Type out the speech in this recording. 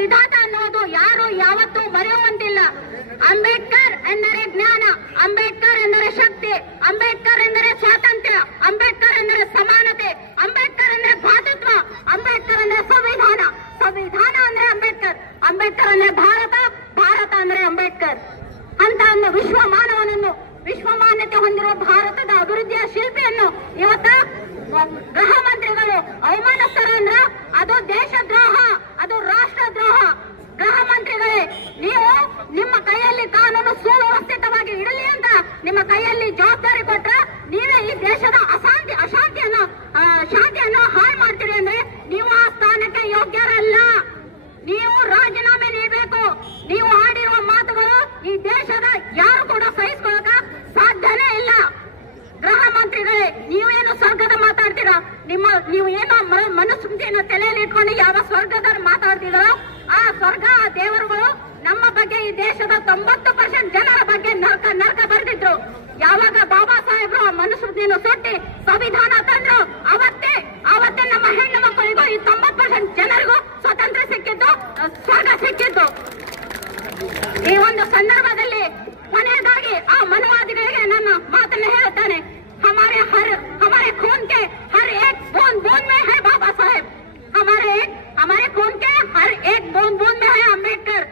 ವಿಧಾತ ಅನ್ನೋದು ಯಾರು ಯಾವತ್ತೂ ಮರೆಯುವಂತಿಲ್ಲ. ಅಂಬೇಡ್ಕರ್ ಎಂದರೆ ಜ್ಞಾನ, ಅಂಬೇಡ್ಕರ್ ಎಂದರೆ ಶಕ್ತಿ, ಅಂಬೇಡ್ಕರ್ ಎಂದರೆ ಸ್ವಾತಂತ್ರ್ಯ, ಅಂಬೇಡ್ಕರ್ ಎಂದರೆ ಸಮಾನತೆ, ಅಂಬೇಡ್ಕರ್ ಎಂದರೆ ಭಾತೃತ್ವ, ಅಂಬೇಡ್ಕರ್ ಎಂದರೆ ಸಂವಿಧಾನ, ಸಂವಿಧಾನ ಅಂದ್ರೆ ಅಂಬೇಡ್ಕರ್, ಅಂಬೇಡ್ಕರ್ ಅಂದ್ರೆ ಭಾರತ, ಭಾರತ ಅಂದ್ರೆ ಅಂಬೇಡ್ಕರ್ ಅಂತ ಒಂದು ವಿಶ್ವಮಾನ್ಯತೆ ಹೊಂದಿರುವ ಭಾರತದ ಅಭಿವೃದ್ಧಿಯ ಶಿಲ್ಪಿಯನ್ನು ಇವತ್ತು ಗೃಹ ಮಂತ್ರಿಗಳು ಅವಮಾನಿಸ್ತಾರೆ ಅಂದ್ರೆ ಅದು ದೇಶದ್ರೋಹ, ಅದು ರಾಷ್ಟ್ರದ್ರೋಹ. ಗೃಹ ಮಂತ್ರಿಗಳೇ, ನೀವು ನಿಮ್ಮ ಕೈಯಲ್ಲಿ ಕಾನೂನು ಸುವ್ಯವಸ್ಥಿತವಾಗಿ ಇಡಲಿ ಅಂತ ನಿಮ್ಮ ಕೈಯಲ್ಲಿ ಜವಾಬ್ದಾರಿ ಕೊಟ್ರೆ ನೀವೇ ಈ ದೇಶದ ಶಾಂತಿಯನ್ನು ಹಾಳು ಮಾಡ್ತೀರಿ ಅಂದ್ರೆ ನೀವು ಆ ಸ್ಥಾನಕ್ಕೆ ಯೋಗ್ಯರಲ್ಲ. ನೀವು ರಾಜೀನಾಮೆ ನೀಡಬೇಕು. ನೀವು ಆಡಿರುವ ಮಾತುಗಳು ಈ ದೇಶದ ಯಾರು ಕೂಡ ಸಹಿಸಿಕೊಳ್ಳಕ ಸಾಧ್ಯನೇ ಇಲ್ಲ. ಗೃಹ ಮಂತ್ರಿಗಳೇ, ನೀವೇನು ಸ್ವರ್ಗದ ಮಾತಾಡ್ತೀರಾ? ನೀವು ಏನೋ ಮನುಸ್ಮೃತಿಯನ್ನು ತಲೆಯಲ್ಲಿ ಇಟ್ಕೊಂಡು ಯಾವ ಸ್ವರ್ಗದ ಮಾತಾಡ್ತಿದಾರೋ ಆ ಸ್ವರ್ಗ, ಆ ದೇವರುಗಳು ನಮ್ಮ ಬಗ್ಗೆ, ಈ ದೇಶದ 90% ಜನರ ಬಗ್ಗೆ ನರಕ ಬರೆದಿದ್ರು. ಯಾವಾಗ ಬಾಬಾ ಸಾಹೇಬ್ರು ಆ ಮನುಸ್ಮೃತಿಯನ್ನು ಸುಟ್ಟಿ ಸಂವಿಧಾನ ತಂದ್ರು, ಅವತ್ತೇ ನಮ್ಮ ಹೆಣ್ಣು ಮಕ್ಕಳಿಗೂ ಈ 90% ಜನರಿಗೂ ಸ್ವಾತಂತ್ರ್ಯ ಸಿಕ್ಕಿದ್ದು, ಸ್ವರ್ಗ ಸಿಕ್ಕಿದ್ದು. ಈ ಒಂದು ಸಂದರ್ಭದಲ್ಲಿ ಕೊನೆಯದಾಗಿ ಆ ಮನುವಾದಿಗಳಿಗೆ ನನ್ನ ಮಾತನ್ನು ಹೇಳುತ್ತಾನೆ. हमारे खून के हर एक बूंद में है बाबा साहेब, हमारे खून के हर एक बूंद में है अंबेडकर.